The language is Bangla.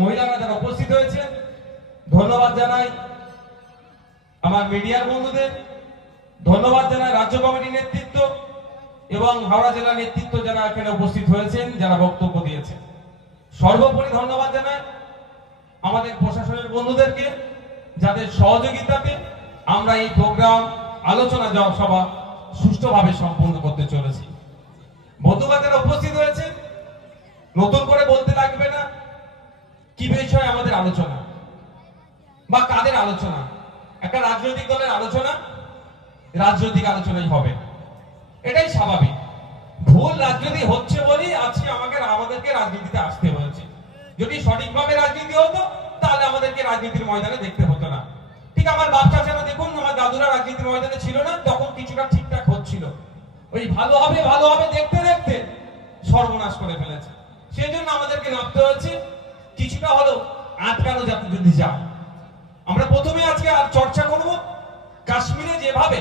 মহিলারা যারা উপস্থিত হয়েছে, ধন্যবাদ জানাই আমার মিডিয়ার বন্ধুদের, ধন্যবাদ জানাই রাজ্য কমিটির নেতৃত্ব এবং হাওড়া জেলা নেতৃত্ব যারা এখানে উপস্থিত হয়েছেন, যারা বক্তব্য দিয়েছেন। সর্বোপরি ধন্যবাদ জানাই আমাদের প্রশাসনের বন্ধুদেরকে, যাদের সহযোগিতাতে আমরা এই প্রোগ্রাম আলোচনা সভা সুষ্ঠুভাবে সম্পন্ন করতে চলেছি। বন্ধুরা যারা উপস্থিত হয়েছে, নতুন করে বলতে লাগবে না কি বিষয়ে আমাদের আলোচনা বা কাদের আলোচনা। একটা রাজনৈতিক দলের আলোচনা রাজনৈতিক আলোচনাই হবে, এটাই স্বাভাবিক। ভুল রাজনীতি হচ্ছে বলেই আজকে আমাদেরকে রাজনীতিতে আসতে হয়েছে। যদি সঠিকভাবে রাজনীতি হতো তাহলে আমাদেরকে রাজনীতির ময়দানে দেখতে হতো না। ঠিক আমার বাচ্চা ছেলে দেখুন, আমার দাদুরা রাজনীতির ময়দানে ছিল না, তখন কিছুটা ঠিকঠাক হচ্ছিল। ওই ভালো হবে দেখতে দেখতে সর্বনাশ করে ফেলেছে। সেই জন্য আমাদেরকে নামতে হয়েছে, কিছুটা হলো আটকানো যাতে যদি যায়। আমরা প্রথমে আজকে আর চর্চা করব কাশ্মীরে যেভাবে